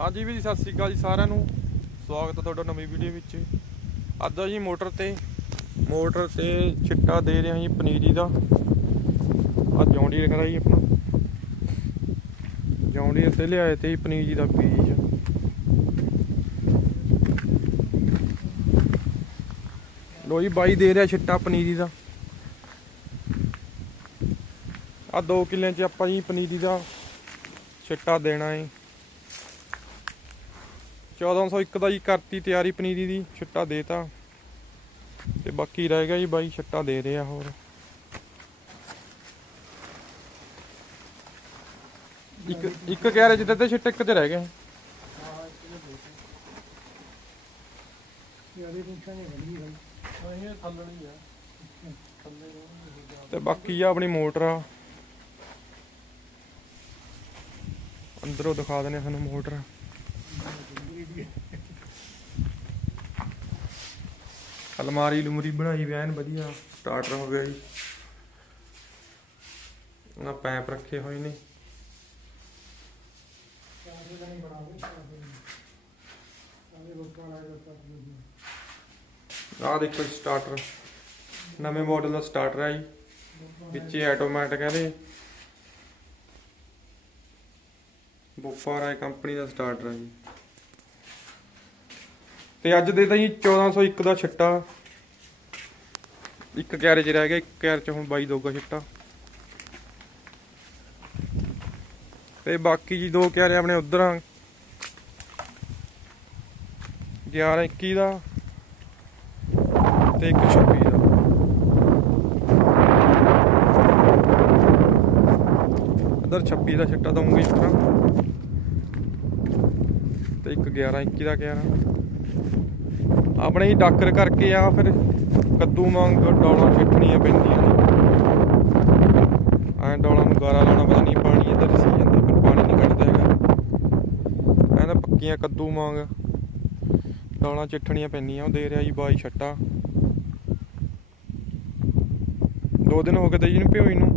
ਹਾਂਜੀ ਵੀ ਜੀ, ਸਤਿ ਸ੍ਰੀ ਅਕਾਲ ਜੀ ਸਾਰਿਆਂ ਨੂੰ। ਸਵਾਗਤ ਹੈ ਤੁਹਾਡਾ ਨਵੀਂ ਵੀਡੀਓ ਵਿੱਚ। ਅੱਜ ਆ ਜੀ ਮੋਟਰ ਤੇ ਮੋਟਰ ਤੇ ਛਿੱਟਾ ਦੇ ਰਹੇ ਹਾਂ ਜੀ ਪਨੀਰੀ ਦਾ। ਆ ਜੌਂਡੀ ਲਿਖਦਾ ਜੀ ਆਪਣਾ। ਜੌਂਡੀ ਤੇ ਲਿਆਏ ਤੇ ਜੀ ਪਨੀਰੀ ਦਾ ਬੀਜ। ਲੋ ਜੀ, ਬਾਈ ਦੇ ਰਿਹਾ ਛਿੱਟਾ ਪਨੀਰੀ ਦਾ। ਆ 2 ਕਿੱਲਿਆਂ ਚ ਆਪਾਂ ਜੀ ਪਨੀਰੀ ਦਾ ਛਿੱਟਾ ਦੇਣਾ ਹੈ। 1401 ਦਾ ਜੀ ਕਰਤੀ ਤਿਆਰੀ ਪਨੀਰੀ ਦੀ, ਛਿੱਟਾ ਦੇਤਾ ਤੇ। ਬਾਕੀ ਰਹਿ ਗਿਆ ਜੀ ਬਾਈ, ਛਿੱਟਾ ਦੇ ਰਿਹਾ ਹੋਰ। ਇੱਕ ਇੱਕ ਕਹਿ ਰਹੇ ਤੇ ਛਿੱਟੇ, ਇੱਕ ਤੇ ਰਹਿ ਗਏ। ਤੇ ਬਾਕੀ ਆ ਆਪਣੀ ਮੋਟਰ ਆ। ਅੰਦਰੋਂ ਦਿਖਾ ਦਿੰਦੇ ਸਾਨੂੰ ਮੋਟਰ। ਅਲਮਾਰੀ ਲੁਮਰੀ ਬਣਾਈ ਵੀ ਵਧੀਆ। ਸਟਾਰਟਰ ਹੋ ਗਿਆ ਜੀ। ਨਾ ਪੈਪ ਰੱਖੇ ਹੋਏ ਨੇ। ਆਹ ਦੇਖੋ ਸਟਾਰਟਰ ਨਵੇਂ ਮਾਡਲ ਦਾ ਸਟਾਰਟਰ ਹੈ ਜੀ। ਵਿੱਚ ਆਟੋਮੈਟਿਕ ਇਹਦੇ। ਬੁਫਾਰ ਹੈ ਕੰਪਨੀ ਦਾ ਸਟਾਰਟਰ ਹੈ ਜੀ। ਤੇ ਅੱਜ ਦੇ ਤਾਂ ਜੀ 1401 ਦਾ ਛੱਟਾ। ਇੱਕ ਕੈਰੇ ਚ ਰਹਿ ਗਿਆ, ਇੱਕ ਕੈਰ ਚ ਹੁਣ ਬਾਈ ਦੋਗਾ ਛੱਟਾ। ਤੇ ਬਾਕੀ ਜੀ ਦੋ ਕਿਆਰੇ ਆਪਣੇ ਉਧਰ ਆ। 11 21 ਦਾ ਤੇ ਇੱਕ 26 ਦਾ। ਇਧਰ 26 ਦਾ ਛੱਟਾ ਦਊਂਗਾ ਇਸ ਤਰ੍ਹਾਂ। ਤੇ ਇੱਕ 11 21 ਦਾ ਕਿਆਰਾ ਆਪਣੇ ਹੀ ਡਾਕਰ ਕਰਕੇ ਆ, ਫਿਰ ਕੱਦੂ ਵਾਂਗ ਡੌਲਾਂ ਛਿੱਟਣੀਆਂ ਪੈਂਦੀਆਂ ਨੇ। ਐਂ ਡੌਲਾਂ ਨੂੰ ਗਾਰਾ ਲਾਉਣਾ ਪਤਾ ਨਹੀਂ ਪਾਣੀ ਇੱਧਰ ਸੀ ਜਾਂਦਾ ਫਿਰ ਪਾਣੀ ਨਹੀਂ ਕੱਢਦਾ ਹੈਗਾ। ਐਂ ਤਾਂ ਪੱਕੀਆਂ ਕੱਦੂ ਵਾਂਗ ਡੌਲਾਂ ਚਿੱਠਣੀਆਂ ਪੈਂਦੀਆਂ, ਉਹ ਦੇ ਰਿਹਾ ਜੀ ਬਾਈ ਛੱਟਾ। ਦੋ ਦਿਨ ਹੋ ਗਏ ਤੇ ਜੀ ਨੂੰ ਭਿਓਈ ਨੂੰ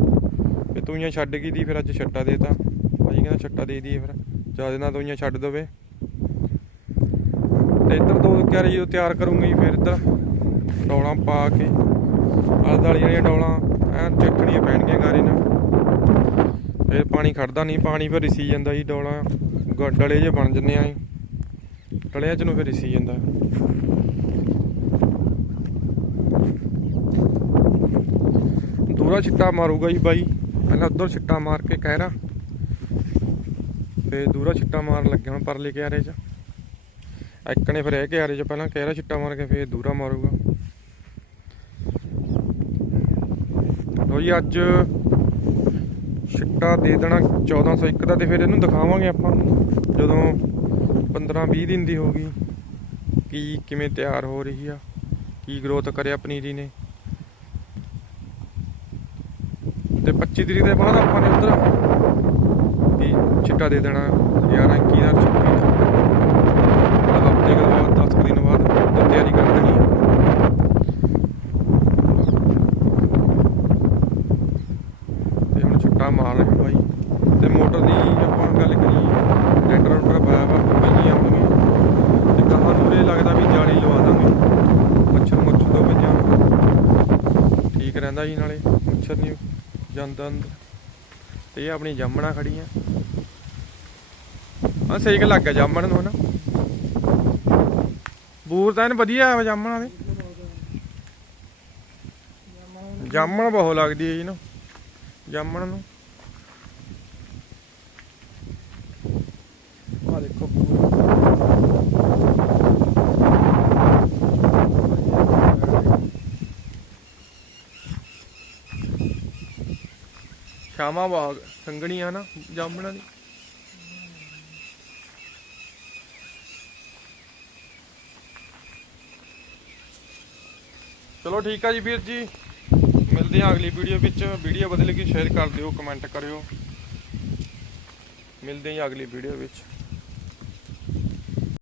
ਤੇ ਤੂਈਆਂ ਛੱਡ ਗਈ ਦੀ, ਫਿਰ ਅੱਜ ਛੱਟਾ ਦੇਤਾ ਭਾਜੀ ਕਹਿੰਦਾ ਛੱਟਾ ਦੇ ਦਈਏ ਫਿਰ ਜ਼ਿਆਦਾ ਨਾ ਤੂਈਆਂ ਛੱਡ ਦਵੇ। ਤੇ ਇੱਧਰ ਦੋ ਕਿਆਰੇ ਜਦੋਂ ਤਿਆਰ ਕਰੂੰਗਾ ਜੀ ਫਿਰ ਇੱਧਰ। ਡੌਲਾਂ ਪਾ ਕੇ। ਆਲੇ ਦੁਆਲੇ ਜਿਹੜੀਆਂ ਡੌਲਾਂ, ਐਨ ਚੱਕਣੀਆਂ ਪੈਣਗੀਆਂ ਗਾਰੇ ਨਾਲ। ਫਿਰ ਪਾਣੀ ਖੜਦਾ ਨਹੀਂ, ਪਾਣੀ ਫਿਰ ਰਿਸੀ ਜਾਂਦਾ ਜੀ ਡੌਲਾਂ। ਗ- ਡਲੇ ਜੇ ਬਣ ਜੰਨੇ ਆ ਜੀ। ਡਲਿਆਂ ਚ ਨੂੰ ਫਿਰ ਰਿਸੀ ਜਾਂਦਾ। ਦੂਰਾ ਛਿੱਟਾ ਮਾਰੂਗਾ ਜੀ ਬਾਈ। ਪਹਿਲਾਂ ਉਧਰ ਛਿੱਟਾ ਮਾਰ ਕੇ ਕਹਿਰਾ ਤੇ ਦੂਰਾ ਛਿੱਟਾ ਮਾਰਨ ਲੱਗਿਆ ਹੁਣ ਪਰਲੇ ਕਿਆਰੇ ਚ। ਇੱਕ ਨੇ ਫਿਰ ਇਹ ਕਿਆਰੇ ਚ ਪਹਿਲਾਂ ਕਹਿਰਾ ਛਿੱਟਾ ਮਾਰ ਕੇ ਫਿਰ ਦੂਰਾ ਮਾਰੂਗਾ। ਲੋ ਜੀ, ਅੱਜ ਛਿੱਟਾ ਦੇ ਦੇਣਾ 1401 ਦਾ ਤੇ ਫਿਰ ਇਹਨੂੰ ਦਿਖਾਵਾਂਗੇ ਆਪਾਂ ਜਦੋਂ 15 20 ਦਿਨ ਦੀ ਹੋ ਗਈ, ਕੀ ਕਿਵੇਂ ਤਿਆਰ ਹੋ ਰਹੀ ਆ, ਕੀ ਗਰੋਥ ਕਰਿਆ ਪਨੀਰੀ ਨੇ। ਤੇ 25 ਤਰੀਕ ਦੇ ਬਾਅਦ ਆਪਾਂ ਨੇ ਉਧਰ ਕੀ ਛਿੱਟਾ ਦੇ ਦੇਣਾ 11 21 ਦਾ 26 ਦਾ ਹਫ਼ਤੇ ਕੁ 10 ਕੁ ਦਿਨ ਬਾਅਦ ਉਧਰ ਤਿਆਰੀ ਕਰ ਦੇਣੀ ਆ ਤੇ ਹੁਣ ਛੁੱਟਾ ਮਾਰ ਰਹੇ ਬਾਈ। ਤੇ ਮੋਟਰ ਦੀ ਆਪਾਂ ਗੱਲ ਕਰੀ ਟਰੈਕਟਰ ਉੱਪਰ ਪਾਇਆ ਵਾ ਪਈਆਂ ਆਪਣੀਆਂ ਤੇ ਕਹਾਂ ਇਹ ਲੱਗਦਾ ਵੀ ਜਾਲੀ ਲਵਾ ਦਾਂਗੇ। ਮੱਛਰ ਮੁੱਛਰ ਤੋਂ ਬਈਆਂ ਠੀਕ ਰਹਿੰਦਾ ਜੀ ਨਾਲੇ, ਮੱਛਰ ਨਹੀਂ ਜਾਂਦਾ ਅੰਦਰ। ਤੇ ਇਹ ਆਪਣੀ ਜਾਮਣਾ ਖੜੀਆਂ ਆ ਸੇਕ ਲੱਗ ਗਿਆ ਜਾਮਣ ਨੂੰ ਹਨਾ। ਬੂਰ ਤਾਂ ਇਹਨ ਵਧੀਆ ਆ ਜਾਮਣਾ ਦੇ ਜਾਮਣ ਬਹੁਤ ਲੱਗਦੀ ਹੈ ਜੀ ਨਾ ਜਾਮਣ ਨੂੰ। ਆ ਦੇਖੋ ਸ਼ਾਮਾਂ ਬਾਗ ਸੰਗਣੀਆਂ ਨਾ ਜਾਮਣਾਂ ਦੀ। ਚਲੋ ਠੀਕ ਆ ਜੀ ਵੀਰ ਜੀ। ਮਿਲਦੇ ਹਾਂ ਅਗਲੀ ਵੀਡੀਓ ਵਿੱਚ। ਵੀਡੀਓ ਵਧੀਆ ਲੱਗੀ ਸ਼ੇਅਰ ਕਰ ਦਿਓ ਕਮੈਂਟ ਕਰਿਓ। ਮਿਲਦੇ ਹਾਂ ਅਗਲੀ ਵੀਡੀਓ ਵਿੱਚ।